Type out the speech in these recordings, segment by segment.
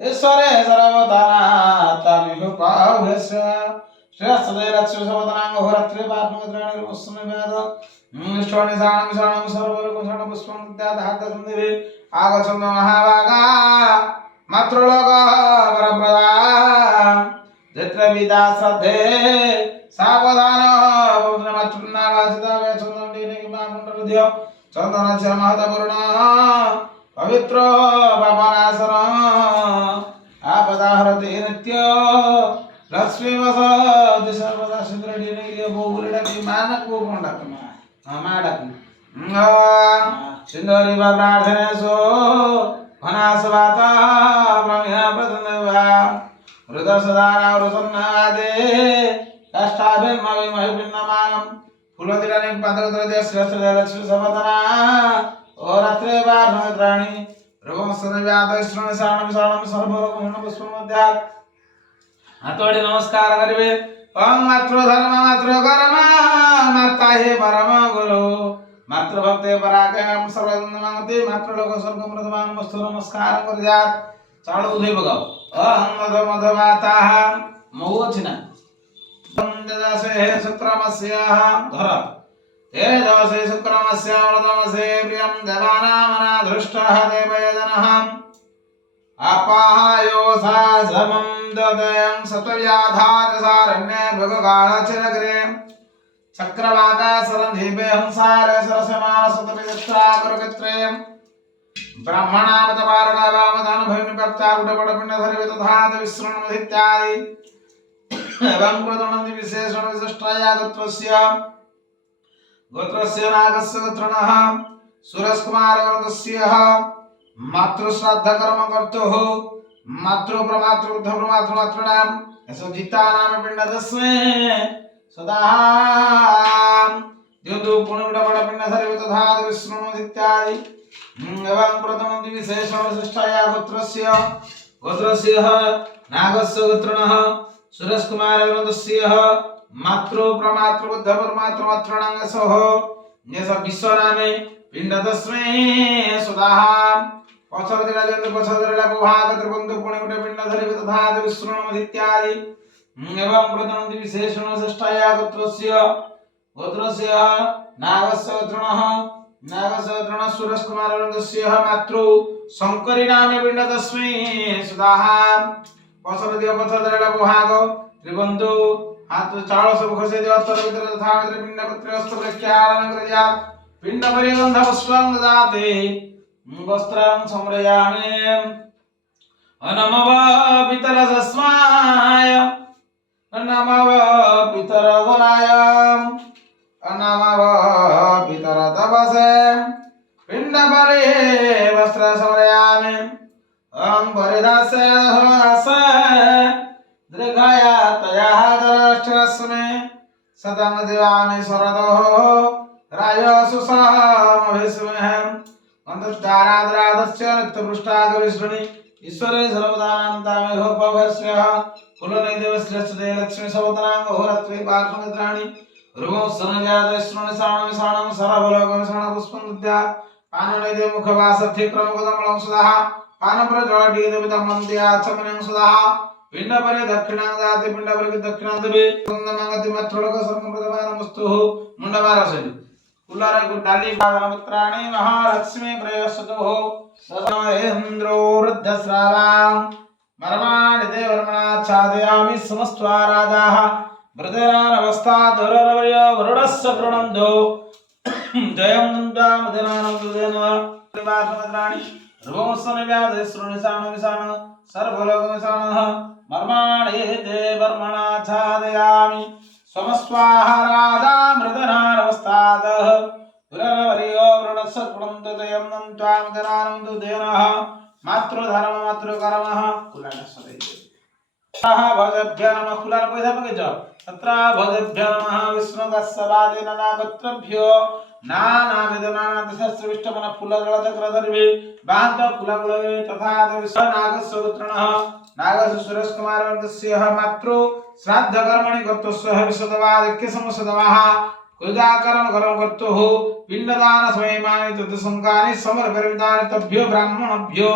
ईश्वरे सर्वदातामिह पावस्य श्रेयस्ते लक्ष्मी सवदनांग होरात्रि पापमुद्राणि रुपस्समेवेद निष्ठोनि साणं साणं सर्वलोकं पुष्पं त्याधात संदेवे आगच्छन्त महाभागा मातृलोक वरप्रदा यत्र विदा श्रद्धे सावधान मातृनावासिता चंदन दीने किमा मुंडरुध्य चंदन च महतपूर्ण पवित्र पापनाशन आपदाहरते नित्य लक्ष्मी वसति सर्वदा सुंदरी ने बोगुलडा की मानक को कोण डाकमा माडक सिंदरी प्रार्थना सो घनासवाता ब्रह्म प्रतनवा हृदय सदाना रसन्नादे काष्ठाभिन महिपिन्नमानम फूलदिराने पादरद्रदे श्रेष्ठ लक्ष्मी सवदना और रात्रे बार नवद्राणी रवम सनव्याद श्रवण साणम साणम सर्वलोकं पुष्पमध्यात् हातोडी नमस्कार करिवे ओम मातृ धर्म मातृ कर्म माता हे परम गुरु मातृ भक्ते पराक्रम सर्वजन मांगते मातृ लोक स्वर्ग प्रथमान वस्तु नमस्कार करजात चाळू उदय बगाव ओम मध मध माता मौचिना ददासे हे सुत्रमस्याः धर हे दवसे शुक्रमस्य व्रतमसे प्रियं देवानामनाधृष्टः देवयजनः अपायोसा समं ददयं सतव्याधारसारण्ये भगकालचिरग्रे चक्रवाकासरन्धीपे हंसारे सरसमानसतमिदत्राकुरुकत्रे ब्राह्मणावतपारणवामदानुभविनिपत्ताकुटपटपिण्डधरिवे तथात विसृणमधित्यादि एवं प्रदुनन्ति विशेषण विशिष्टायागत्वस्य गोत्रस्य नागस्य गोत्रणः सुरस्कुमारवर्गस्य मातृश्राद्ध कर्म कर्तुः मातृप्रमातृवृद्धप्रमातृमातॄणां यशोजितानां पिण्डदस्मै सदा द्योतु पुण्यपिण्डधरिवे तथा विष्णुमित्यादि एवं प्रथमं विशेषविशिष्टाया गोत्रस्य नागस्य गोत्रणः सुरस्कुमारवर्गस्य मातृ प्रमातृ बुद्ध परमातृ मातृणांग सह नेस विश्वनामे पिंडदस्मै सुदाः पछरदिला जंतु पछरदिला भाग त्रिबंधु पुणे गुटे पिंड धरिवे तथा विष्णुम इत्यादि एवं प्रथमं विशेषण षष्ठाया गोत्रस्य नागस्य गोत्रणः सुरस्कुमारवर्गस्य मातृ शंकरी नामे पिंडदस्मै सुदाः पछरदिला भाग त्रिबंधु हाथ चाळ सब खसे देव तर भीतर तथा भीतर पिंड पत्र वस्त्र प्रख्यालन करजा पिंड परिगंध पुष्पं ददाते वस्त्रं समरयामि अनमव पितर सस्माय अनमव पितर वराय अनमव पितर तपसे पिंड परि वस्त्र समरयामि अं परिदासे हसे दृघाया तया दरष्टरस्मे सदं दिवानि शरदोः रायो सुसामभिस्महं अन्तर्दाराद्रादस्य नित्यपृष्ठागविष्णुनि ईश्वरे सर्वदानान्तामेहो पवस्यः कुलनैदेवश्रेष्ठते लक्ष्मी सवदनां अहोरात्रि पार्श्वमित्राणि रुमौ सनजादश्रुणि साणं सरबलोकं पुष्पं विद्या पाननैदे मुखवासर्थि क्रमगदमलं सुधाः पानपर जलटी देवितं वन्दे आचमनं सुधाः पिंड परे दक्षिणां दाति पिंड परे दक्षिणां देवे मंगति मातृलोक सर्वं प्रदमानमस्तु मुंडमारसनि कुलार गुडाली बालमित्राणि महालक्ष्मी प्रयसतुः सदान्द्रो वृद्धश्रावां मर्माणि देवर्मणा छादयामि समस्त्वारादाः वृद्धरानवस्था धररवय वरुडस्य प्रणन्दो जयं नन्दामदनानं तुदेन परिवारमित्राणि रुवंसनव्याधश्रुणिसाणविसाण सर्वलोकविसाणः मर्माणि देवर्मणा छादयामि समस्वाहारादामृतनानवस्थातः पुनरवर्यो वृणस्य कुलन्तजयं नन्त्वामदनानं तुदेनः मातृधर्म मातृकर्मः कुलानसदैः भगभ्य नमः कुलान पैसा पकेज तत्र भगभ्य नमः विष्णुदस्सवादेन नागोत्रभ्यो नानाविधनानादशस्रविष्टमन फूलगलचक्रधर्वे बान्त फूलगलवे तथा विश्वनागस्य गोत्रणः नागस्य सुरेशकुमारवर्गस्य मातृ श्राद्धकर्मणि कर्तुस्वः विशदवादिक्य समसदवाः कुजाकरण करम कर्तुः पिंडदान स्वयमानि तत्संकानि समर्पयामि तभ्यो ब्राह्मणभ्यो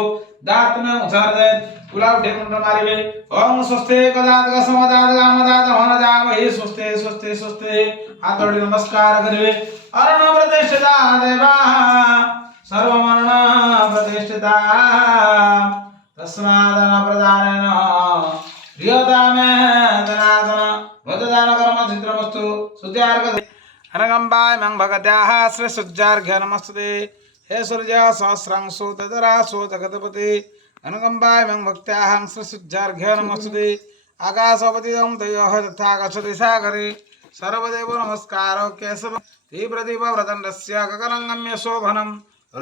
दातुमे उचारदे पुलाव ढेकुंड मारिवे ओम स्वस्ते कदात समदात गामदात वनजामहि स्वस्ते स्वस्ते स्वस्ते हाथ जोड़ी नमस्कार करिवे अरण प्रतिष्ठिता देवा सर्वमरण प्रतिष्ठिता तस्मादन प्रदानेन प्रियतामे दनादन वददान कर्म चित्रमस्तु सुत्यार्ग अनगंबाय मंग भगत्याः श्री सुज्जार्घ्य नमस्ते हे सूर्य सहस्रांशो तदरासो जगतपति अनुकंपाय मंग भक्त्याः श्री सुज्जार्घ्य नमस्ते आकाशपतिदं तयोः तथा गच्छति सागरे सर्वदेव नमस्कारो केशव तीव्रदीप व्रतण्डस्य गगनंगम्य शोभनम्